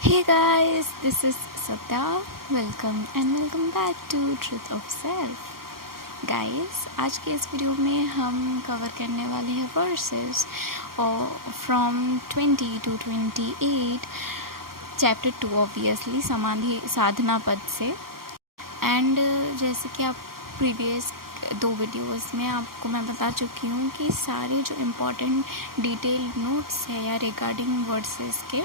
Hey guys, this is Satya. Welcome back to Truth of Self. Guys, आज के इस video में हम कवर करने वाले हैं वर्सेस और फ्रॉम 20 to 28 चैप्टर 2 ऑब्वियसली समाधि साधना पद से। एंड जैसे कि आप प्रीवियस 2 वीडियोस में आपको मैं बता चुकी हूँ कि सारे जो इम्पोर्टेंट डिटेल नोट्स है या रिगार्डिंग वर्सेस के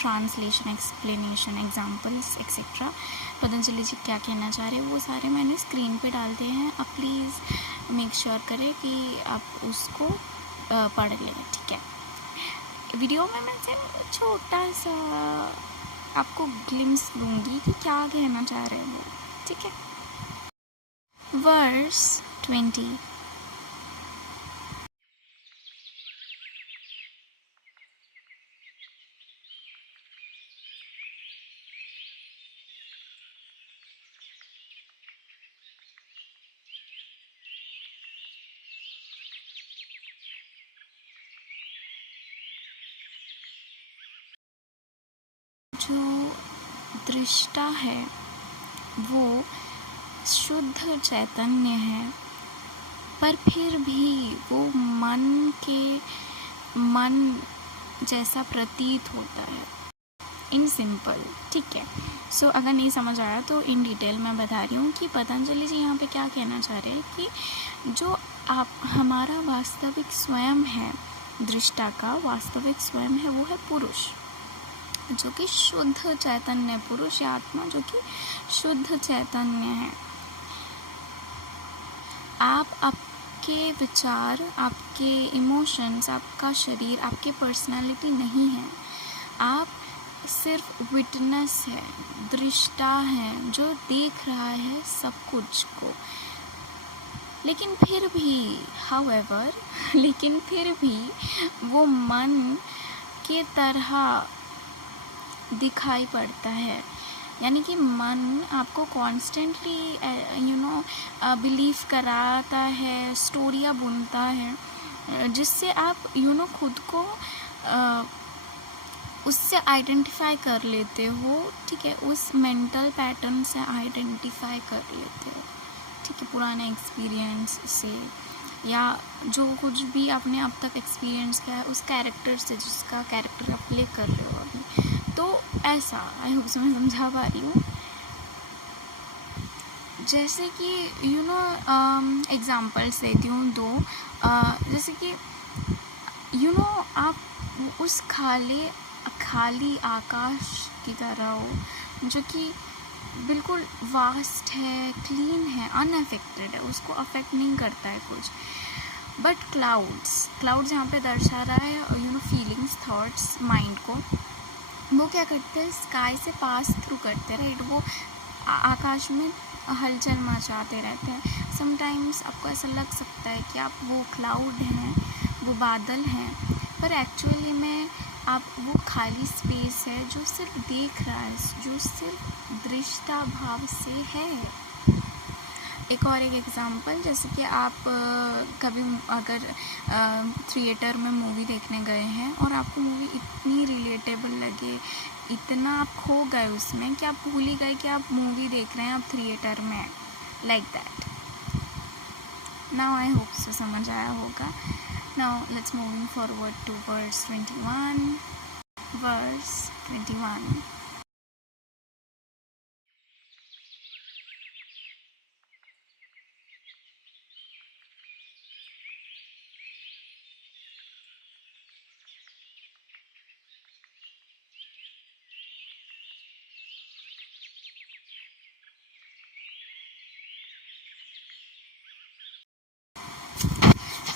translation, explanation, examples etcetera Patanjali ji क्या कहना चाह रहे हैं वो सारे मैंने स्क्रीन पे डाल दिए हैं। अब प्लीज़ मेक श्योर करें कि आप उसको पढ़ लें, ठीक है। वीडियो में मैं सिर्फ छोटा सा आपको ग्लिम्स दूंगी कि क्या कहना चाह रहे हैं वो, ठीक है। वर्स 20। जो दृष्टा है वो शुद्ध चैतन्य है, पर फिर भी वो मन जैसा प्रतीत होता है, इन सिंपल, ठीक है। सो अगर नहीं समझ आया तो इन डिटेल मैं बता रही हूँ कि पतंजलि जी यहाँ पे क्या कहना चाह रहे हैं कि जो आप हमारा वास्तविक स्वयं है, दृष्टा का वास्तविक स्वयं है, वो है पुरुष, जो कि शुद्ध चैतन्य, पुरुष या आत्मा जो कि शुद्ध चैतन्य है। आपके विचार, आपके इमोशंस, आपका शरीर, आपके पर्सनालिटी नहीं है। आप सिर्फ विटनेस है, दृष्टा है, जो देख रहा है सब कुछ को। लेकिन फिर भी वो मन के तरह दिखाई पड़ता है। यानी कि मन आपको कॉन्स्टेंटली बिलीव कराता है, स्टोरियाँ बुनता है, जिससे आप खुद को उससे आइडेंटिफाई कर लेते हो, ठीक है। उस मेंटल पैटर्न से आइडेंटिफाई कर लेते हो, ठीक है, पुराने एक्सपीरियंस से या जो कुछ भी आपने अब तक एक्सपीरियंस किया है उस कैरेक्टर से, जिसका कैरेक्टर आप प्ले कर रहे हो अभी। तो ऐसा, आई होप से मैं समझा पा रही हूँ। जैसे कि एग्जाम्पल्स देती हूँ 2। जैसे कि आप उस खाली आकाश की तरह हो, जो कि बिल्कुल वास्ट है, क्लीन है, अनअफेक्टेड है, उसको अफेक्ट नहीं करता है कुछ। बट क्लाउड्स यहाँ पे दर्शा रहा है फीलिंग्स, थॉट्स, माइंड को। वो क्या करते हैं, स्काई से पास थ्रू करते, राइट। वो आकाश में हलचल मचाते रहते हैं। समटाइम्स आपको ऐसा लग सकता है कि आप वो क्लाउड हैं, वो बादल हैं, पर एक्चुअली में आप वो खाली स्पेस है जो सिर्फ देख रहा है, जो सिर्फ दृष्टा भाव से है। एक एग्जांपल, जैसे कि आप कभी अगर थिएटर में मूवी देखने गए हैं और आपको मूवी इतनी रिलेटेबल लगे, इतना आप खो गए उसमें कि आप भूल ही गए कि आप मूवी देख रहे हैं, आप थिएटर में, like that. Now I hope so समझ आया होगा। Now let's moving forward to verse 21।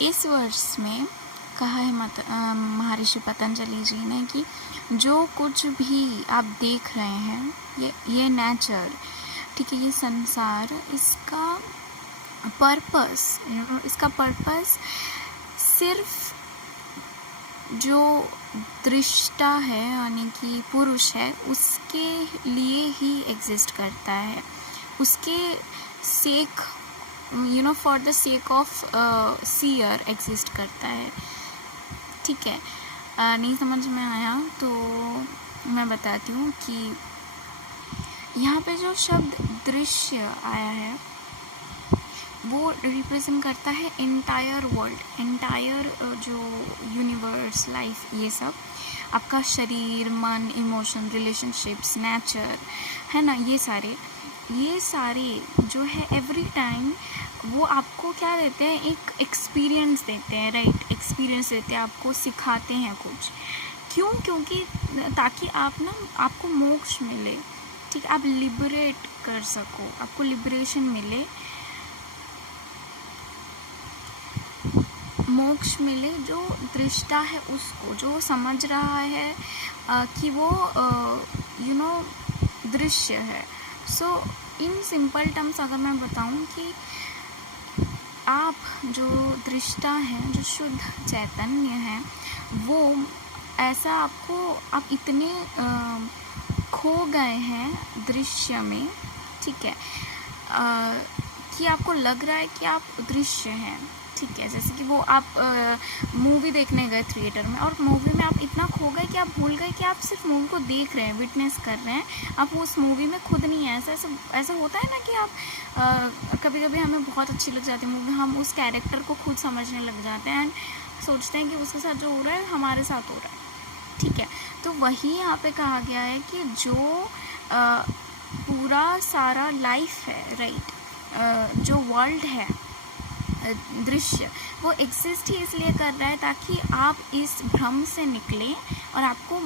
इस वर्ष में कहा है महर्षि पतंजलि जी ने कि जो कुछ भी आप देख रहे हैं, ये नेचर, ठीक है, ये संसार, इसका पर्पस सिर्फ जो दृष्टा है, यानी कि पुरुष है, उसके लिए ही एग्जिस्ट करता है, उसके sake for the sake of seer exist करता है, ठीक है। नहीं समझ में आया तो मैं बताती हूँ कि यहाँ पे जो शब्द दृश्य आया है वो रिप्रेजेंट करता है एंटायर वर्ल्ड, एंटायर जो यूनिवर्स, लाइफ, ये सब आपका शरीर, मन, इमोशन, रिलेशनशिप्स, नेचर, है ना, ये सारे जो है एवरी टाइम वो आपको क्या देते हैं, एक एक्सपीरियंस देते हैं, राइट, एक्सपीरियंस देते हैं, आपको सिखाते हैं कुछ। क्यों? क्योंकि ताकि आपको मोक्ष मिले, ठीक, आप लिबरेट कर सको, आपको लिबरेशन मिले, मोक्ष मिले। जो दृष्टा है उसको, जो समझ रहा है कि वो दृश्य है। सो इन सिंपल टर्म्स अगर मैं बताऊं कि आप जो दृष्टा हैं, जो शुद्ध चैतन्य है, वो ऐसा आप इतने खो गए हैं दृश्य में, ठीक है, कि आपको लग रहा है कि आप दृश्य हैं, ठीक है। जैसे कि वो आप मूवी देखने गए थिएटर में, और मूवी में आप इतना खो गए कि आप भूल गए कि आप सिर्फ मूवी को देख रहे हैं, विटनेस कर रहे हैं, आप उस मूवी में खुद नहीं है। ऐसा होता है ना कि आप कभी कभी हमें बहुत अच्छी लग जाती है मूवी, हम उस कैरेक्टर को खुद समझने लग जाते हैं एंड सोचते हैं कि उसके साथ जो हो रहा है हमारे साथ हो रहा है, ठीक है। तो वही यहाँ पे कहा गया है कि जो पूरा सारा लाइफ है, राइट, जो वर्ल्ड है, दृश्य, वो एग्जिस्ट ही इसलिए कर रहा है ताकि आप इस भ्रम से निकलें और आपको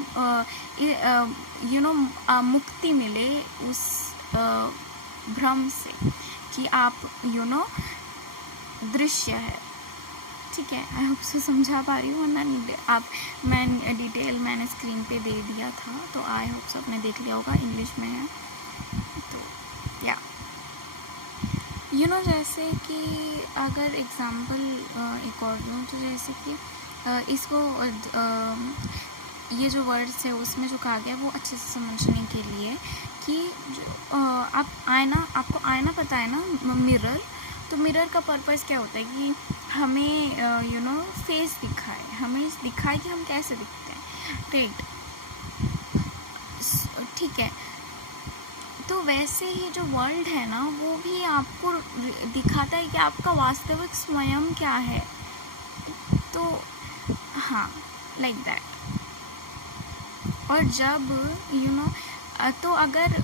मुक्ति मिले उस भ्रम से कि आप दृश्य है, ठीक है। आई होप से समझा पा रही हूँ, वरना मैं डिटेल मैंने स्क्रीन पे दे दिया था, तो आई होप से आपने देख लिया होगा, इंग्लिश में है। तो या जैसे कि अगर एग्ज़ाम्पल एक और दूँ, तो जैसे कि इसको ये जो वर्ड्स है उसमें जो कहा गया वो अच्छे से समझने के लिए कि आपको आयना पता है ना, मिरर। तो मिरर का पर्पस क्या होता है कि हमें फेस दिखाए, हमें दिखाए कि हम कैसे दिखते हैं, राइट, ठीक है। तो वैसे ही जो वर्ल्ड है ना, वो भी आपको दिखाता है कि आपका वास्तविक स्वयं क्या है। तो हाँ, लाइक दैट। और जब तो अगर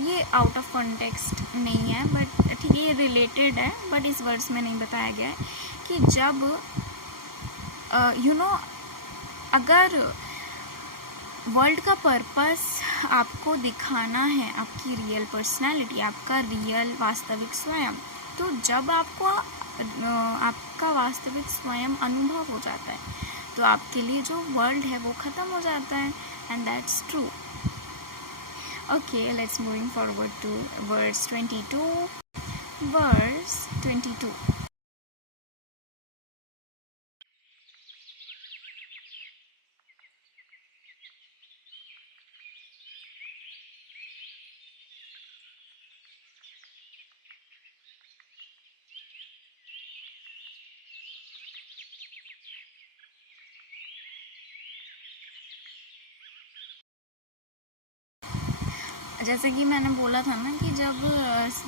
ये आउट ऑफ कॉन्टेक्स्ट नहीं है, बट ठीक है, ये रिलेटेड है, बट इस वर्ड्स में नहीं बताया गया है कि जब अगर वर्ल्ड का पर्पस आपको दिखाना है, आपकी रियल पर्सनालिटी, आपका रियल वास्तविक स्वयं, तो जब आपका वास्तविक स्वयं अनुभव हो जाता है, तो आपके लिए जो वर्ल्ड है वो ख़त्म हो जाता है, and that's true. Okay, let's moving forward to verse 22। Verse 22, जैसे कि मैंने बोला था ना कि जब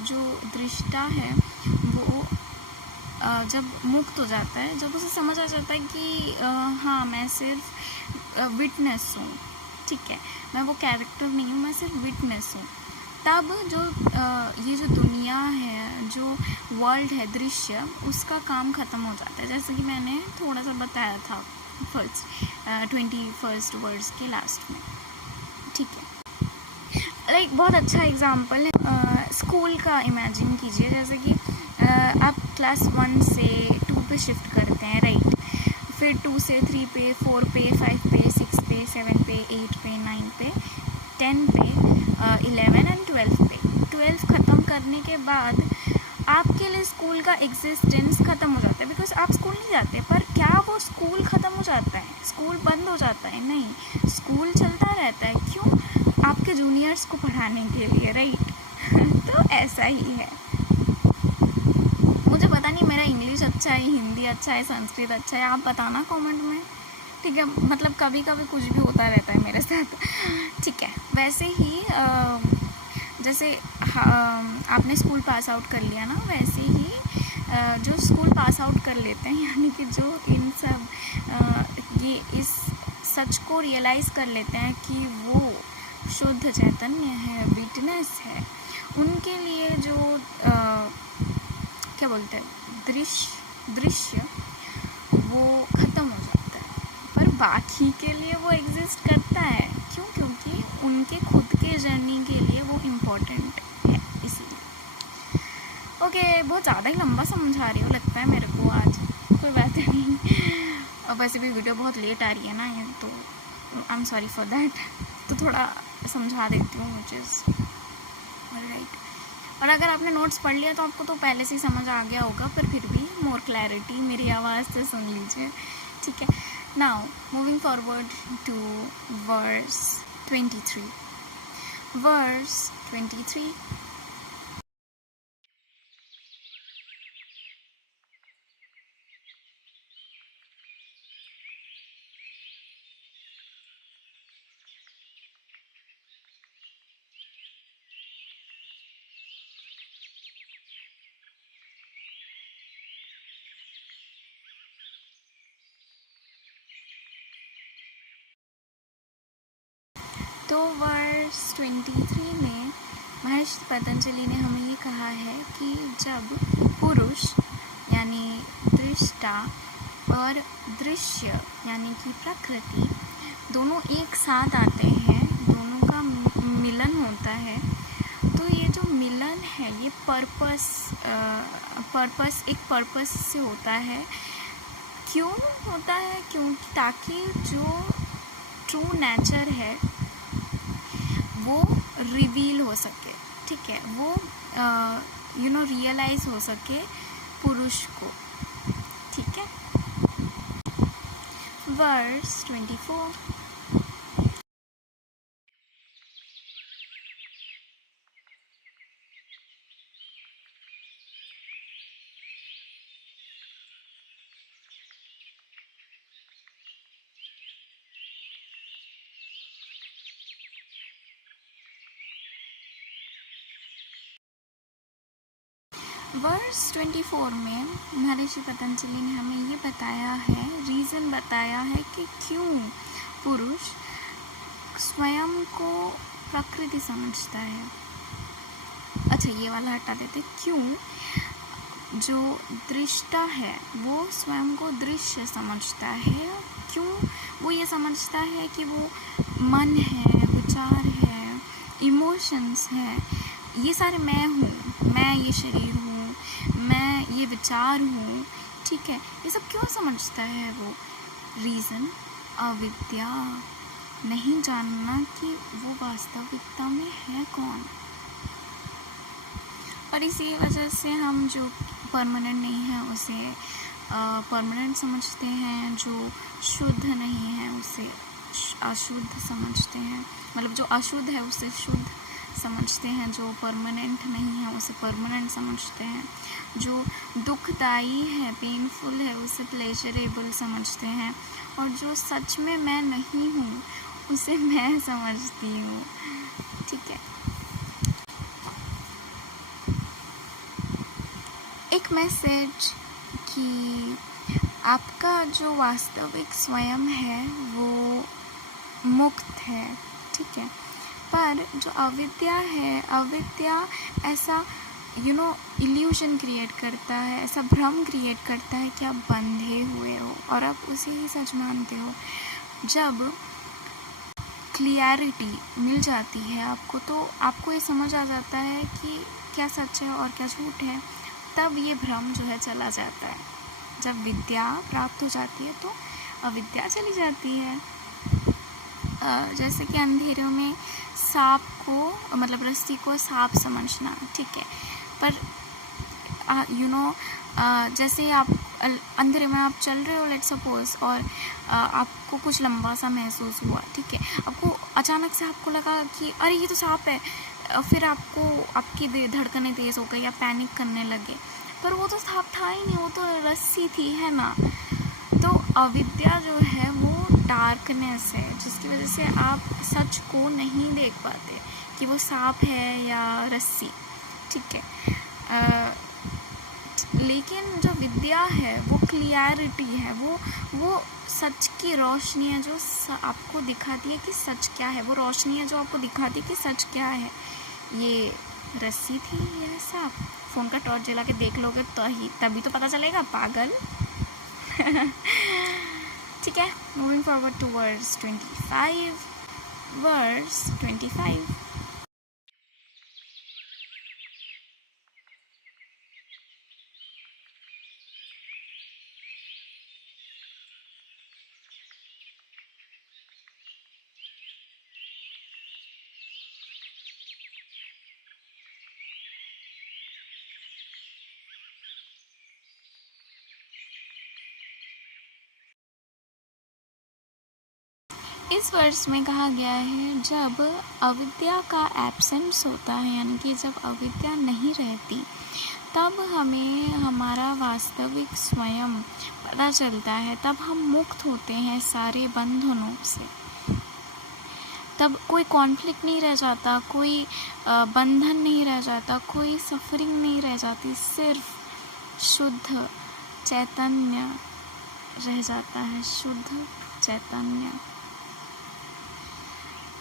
जो दृष्टा है वो जब मुक्त हो जाता है, जब उसे समझ आ जाता है कि हाँ, मैं सिर्फ विटनेस हूँ, ठीक है, मैं वो कैरेक्टर नहीं हूँ, मैं सिर्फ विटनेस हूँ, तब जो ये जो दुनिया है, जो वर्ल्ड है, दृश्य, उसका काम ख़त्म हो जाता है। जैसे कि मैंने थोड़ा सा बताया था 21st वर्ड्स के लास्ट में, ठीक है। लाइक बहुत अच्छा एग्जांपल है, स्कूल का इमेजिन कीजिए। जैसे कि आप क्लास 1 से 2 पे शिफ्ट करते हैं, राइट, फिर 2 से 3 पे, 4 पे, 5 पे, 6 पे, 7 पे, 8 पे, 9 पे, 10 पे, 11 एंड 12 पे। 12 ख़त्म करने के बाद आपके लिए स्कूल का एग्जिस्टेंस ख़त्म हो जाता है, बिकॉज आप स्कूल नहीं जाते। पर क्या वो स्कूल ख़त्म हो जाता है, स्कूल बंद हो जाता है? नहीं, स्कूल चलता रहता है। क्यों? आपके जूनियर्स को पढ़ाने के लिए, राइट। तो ऐसा ही है। मुझे पता नहीं मेरा इंग्लिश अच्छा है, हिंदी अच्छा है, संस्कृत अच्छा है, आप बताना कमेंट में, ठीक है। मतलब कभी कभी कुछ भी होता रहता है मेरे समझता था। ठीक है, वैसे ही जैसे आपने स्कूल पास आउट कर लिया ना, वैसे ही जो स्कूल पास आउट कर लेते हैं, यानी कि जो इन सब ये इस सच को रियलाइज़ कर लेते हैं कि वो शुद्ध चैतन्य है, विटनेस है, उनके लिए जो क्या बोलते हैं, दृश्य वो ख़त्म हो जाता है, पर बाकी के लिए वो एग्जिस्ट करता है। क्यों? क्योंकि उनके खुद के जर्नी के लिए वो इम्पोर्टेंट है, इसलिए। ओके, बहुत ज़्यादा ही लंबा समझा रही हो लगता है मेरे को आज, कोई बात नहीं। और वैसे भी वीडियो बहुत लेट आ रही है ना ये, तो I am sorry for that. तो थोड़ा समझा देती हूँ मुझे, राइट। और अगर आपने नोट्स पढ़ लिया तो आपको तो पहले से ही समझ आ गया होगा, पर फिर भी मोर क्लैरिटी मेरी आवाज़ से सुन लीजिए, ठीक है। Now moving forward to verse 23। Verse 23। तो वर्स 23 में महर्षि पतंजलि ने हमें ये कहा है कि जब पुरुष यानी दृष्टा और दृश्य यानी कि प्रकृति दोनों एक साथ आते हैं, दोनों का मिलन होता है, तो ये जो मिलन है ये एक पर्पस से होता है। क्यों होता है? क्योंकि ताकि जो ट्रू नेचर है वो रिवील हो सके, ठीक है, वो रियलाइज हो सके पुरुष को, ठीक है। वर्स 24। वर्स 24 में महर्षि पतंजलि ने हमें ये बताया है, रीज़न बताया है कि क्यों पुरुष स्वयं को प्रकृति समझता है। अच्छा, ये वाला हटा देते। क्यों जो दृष्टा है वो स्वयं को दृश्य समझता है? क्यों वो ये समझता है कि वो मन है, विचार है, इमोशंस है, ये सारे मैं हूँ, मैं ये शरीर हूँ, मैं ये विचार हूँ, ठीक है, ये सब क्यों समझता है वो? रीज़न अविद्या, नहीं जानना कि वो वास्तविकता में है कौन। और इसी वजह से हम जो परमानेंट नहीं है उसे परमानेंट समझते हैं, जो शुद्ध नहीं है उसे अशुद्ध समझते हैं, मतलब जो अशुद्ध है उसे शुद्ध समझते हैं, जो परमानेंट नहीं है उसे परमानेंट समझते हैं, जो दुखदाई है, पेनफुल है, उसे प्लेजरेबल समझते हैं, और जो सच में मैं नहीं हूँ उसे मैं समझती हूँ, ठीक है। एक मैसेज कि आपका जो वास्तविक स्वयं है वो मुक्त है, ठीक है, पर जो अविद्या है, अविद्या ऐसा इल्यूजन क्रिएट करता है, ऐसा भ्रम क्रिएट करता है कि आप बंधे हुए हो और आप उसे ही सच मानते हो। जब क्लियरिटी मिल जाती है आपको, तो आपको ये समझ आ जाता है कि क्या सच है और क्या झूठ है, तब ये भ्रम जो है चला जाता है। जब विद्या प्राप्त हो जाती है तो अविद्या चली जाती है। जैसे कि अंधेरों में सांप को, मतलब रस्सी को सांप समझना, ठीक है, पर जैसे आप अंधेरे में आप चल रहे हो, लेट सपोज, और आपको कुछ लंबा सा महसूस हुआ, ठीक है, आपको अचानक से आपको लगा कि अरे ये तो सांप है, फिर आपकी धड़कनें तेज़ हो गई, आप पैनिक करने लगे, पर वो तो सांप था ही नहीं, वो तो रस्सी थी, है ना। तो अविद्या जो है वो डार्कनेस है जिसकी वजह से आप सच को नहीं देख पाते कि वो सांप है या रस्सी, ठीक है। लेकिन जो विद्या है वो क्लियरिटी है, वो सच की रोशनी है जो आपको दिखाती है कि सच क्या है, वो रोशनी है जो आपको दिखाती है कि सच क्या है। ये रस्सी थी या सांप? फ़ोन का टॉर्च जला के देख लोगे तो तभी तो पता चलेगा, पागल। ठीक है, moving forward to verse 25। Verse 25। इस वर्ष में कहा गया है जब अविद्या का एब्सेंस होता है, यानी कि जब अविद्या नहीं रहती, तब हमें हमारा वास्तविक स्वयं पता चलता है, तब हम मुक्त होते हैं सारे बंधनों से। तब कोई कॉन्फ्लिक्ट नहीं रह जाता, कोई बंधन नहीं रह जाता, कोई सफरिंग नहीं रह जाती, सिर्फ शुद्ध चैतन्य रह जाता है, शुद्ध चैतन्य।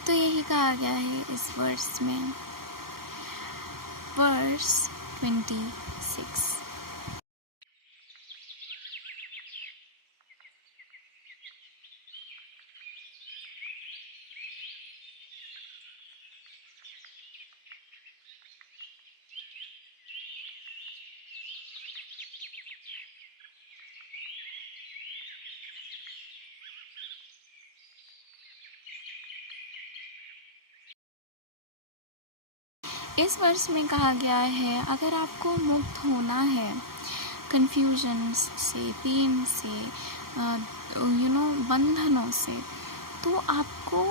तो यही कहा गया है इस वर्स में, वर्स 26। इस वर्ष में कहा गया है अगर आपको मुक्त होना है कन्फ्यूजन से, पेन से, बंधनों से, तो आपको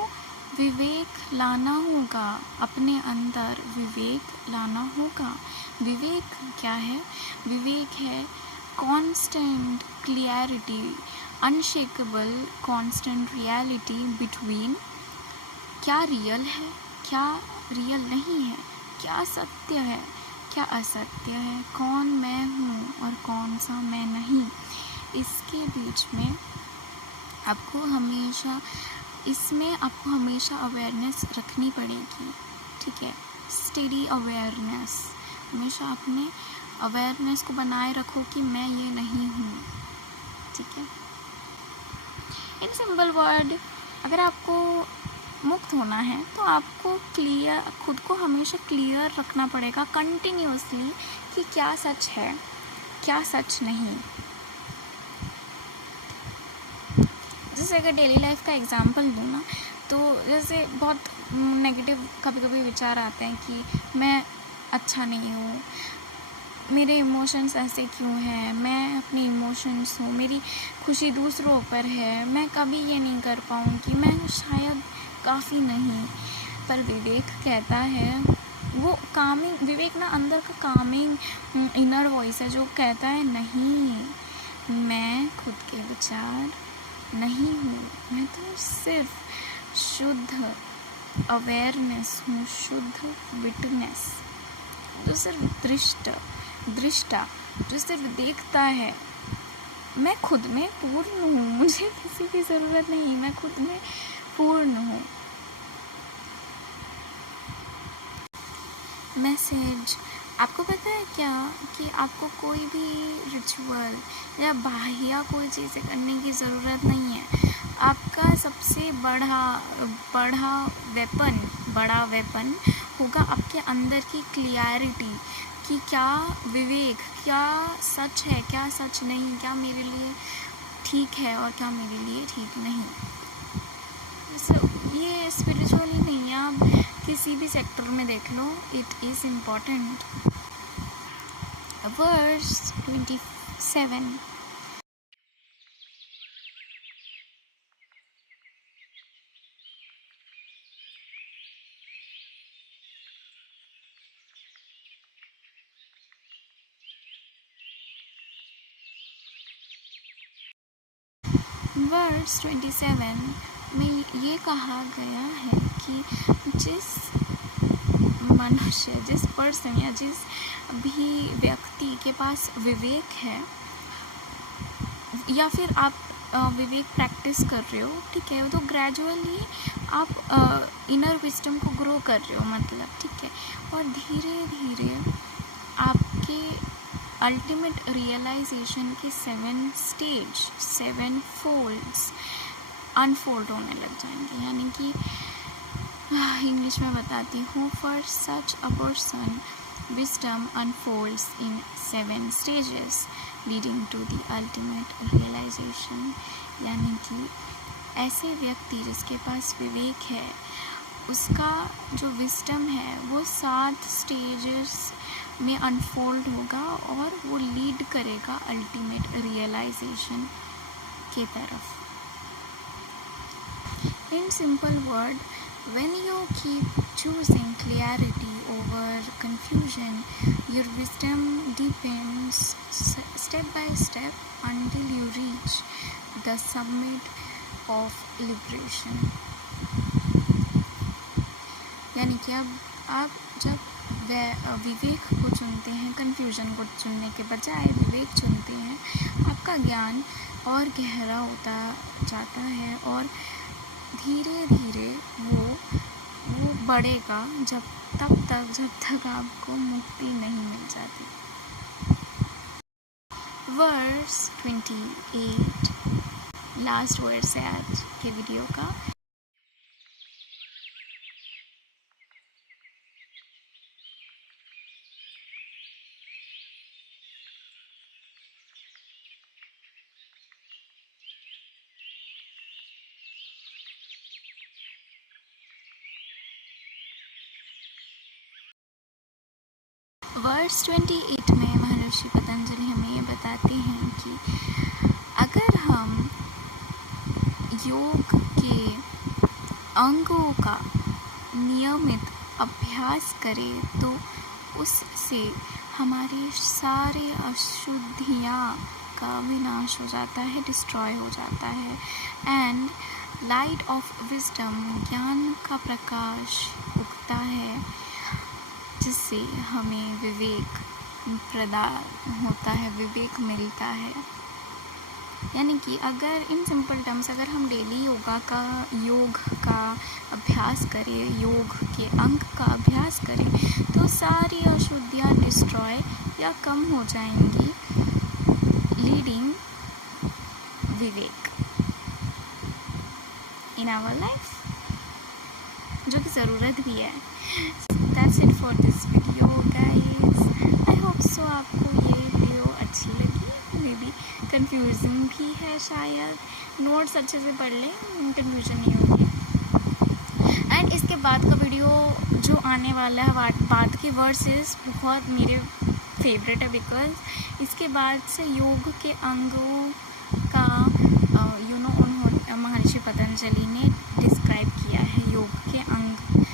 विवेक लाना होगा, अपने अंदर विवेक लाना होगा। विवेक क्या है? विवेक है constant clarity, unshakeable constant reality between क्या रियल है, क्या रियल नहीं है, क्या सत्य है, क्या असत्य है, कौन मैं हूँ और कौन सा मैं नहीं। इसके बीच में आपको हमेशा, इसमें आपको हमेशा अवेयरनेस रखनी पड़ेगी, ठीक है। स्टेडी अवेयरनेस, हमेशा अपने अवेयरनेस को बनाए रखो कि मैं ये नहीं हूँ, ठीक है। इन सिंपल वर्ड, अगर आपको मुक्त होना है तो आपको क्लियर, खुद को हमेशा क्लियर रखना पड़ेगा कंटिन्यूअसली कि क्या सच है, क्या सच नहीं। जैसे अगर डेली लाइफ का एग्जांपल दूँ ना, तो जैसे बहुत नेगेटिव कभी कभी विचार आते हैं कि मैं अच्छा नहीं हूँ, मेरे इमोशंस ऐसे क्यों हैं, मैं अपने इमोशंस हूँ, मेरी खुशी दूसरों पर है, मैं कभी ये नहीं कर पाऊँगी, मैं शायद काफ़ी नहीं। पर विवेक कहता है, वो कामिंग विवेक ना, अंदर का कामिंग इनर वॉइस है जो कहता है नहीं, मैं खुद के विचार नहीं हूँ, मैं तो सिर्फ शुद्ध अवेयरनेस हूँ, शुद्ध विटनेस, जो सिर्फ दृष्टा, जो सिर्फ देखता है। मैं खुद में पूर्ण हूँ, मुझे किसी की ज़रूरत नहीं, मैं खुद में पूर्ण हूँ। मैसेज, आपको पता है क्या कि आपको कोई भी रिचुअल या बाह्य कोई चीज़ें करने की ज़रूरत नहीं है। आपका सबसे बड़ा वेपन होगा आपके अंदर की क्लियरिटी कि क्या विवेक, क्या सच है, क्या सच नहीं, क्या मेरे लिए ठीक है और क्या मेरे लिए ठीक नहीं। ये स्पिरिचुअली नहीं है, आप किसी भी सेक्टर में देख लो, it is important. Verse 27। Verse 27 में ये कहा गया है कि जिस मनुष्य, जिस पर्सन या जिस भी व्यक्ति के पास विवेक है, या फिर आप विवेक प्रैक्टिस कर रहे हो, ठीक है, तो ग्रेजुअली आप इनर विजडम को ग्रो कर रहे हो, मतलब, ठीक है, और धीरे धीरे आपके अल्टीमेट रियलाइजेशन के 7 फोल्ड्स अनफोल्ड होने लग जाएंगे। यानी कि इंग्लिश में बताती हूँ, for such a person wisdom unfolds in 7 stages leading to the ultimate realisation. यानी कि ऐसे व्यक्ति जिसके पास विवेक है, उसका जो विजडम है वो 7 स्टेजेस में अनफोल्ड होगा और वो लीड करेगा अल्टीमेट रियलाइजेशन के तरफ। In simple word, when you keep choosing clarity over confusion, your wisdom deepens step by step until you reach the summit of liberation. यानी कि अब आप जब विवेक को चुनते हैं, कन्फ्यूजन को चुनने के बजाय विवेक चुनते हैं, आपका ज्ञान और गहरा होता जाता है और धीरे धीरे वो बढ़ेगा जब तक आपको मुक्ति नहीं मिल जाती। वर्स 28 लास्ट वर्स है आज के वीडियो का। वर्स 28 में महर्षि पतंजलि हमें ये बताते हैं कि अगर हम योग के अंगों का नियमित अभ्यास करें तो उससे हमारी सारे अशुद्धियाँ का विनाश हो जाता है, डिस्ट्रॉय हो जाता है। एंड लाइट ऑफ विजडम, ज्ञान का प्रकाश उगता है, जिससे हमें विवेक प्रदान होता है, विवेक मिलता है। यानी कि अगर इन सिंपल टर्म्स अगर हम डेली योग का अभ्यास करें, योग के अंग का अभ्यास करें, तो सारी अशुद्धियाँ डिस्ट्रॉय या कम हो जाएंगी, leading vivek in our life, जो कि ज़रूरत भी है। That's it for this video guys. I hope so आपको ये वीडियो अच्छी लगी। मे बी कन्फ्यूजिंग भी है, शायद नोट्स अच्छे से पढ़ लें, कन्फ्यूजन नहीं होगी। एंड इसके बाद का वीडियो जो आने वाला है, बाद के वर्सेस बहुत मेरे फेवरेट है, बिकॉज इसके बाद से योग के अंगों का उन्होंने महर्षि पतंजलि ने डिस्क्राइब किया है, योग के अंग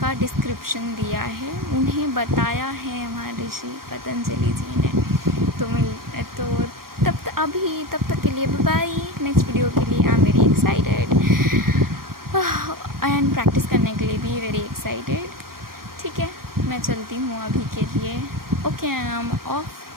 का डिस्क्रिप्शन दिया है, उन्हें बताया है महर्षि पतंजलि जी ने। तो तब तक के लिए बाय। नेक्स्ट वीडियो के लिए I am very excited and practice करने के लिए भी वेरी एक्साइटेड। ठीक है, मैं चलती हूँ अभी के लिए। Okay, I am of.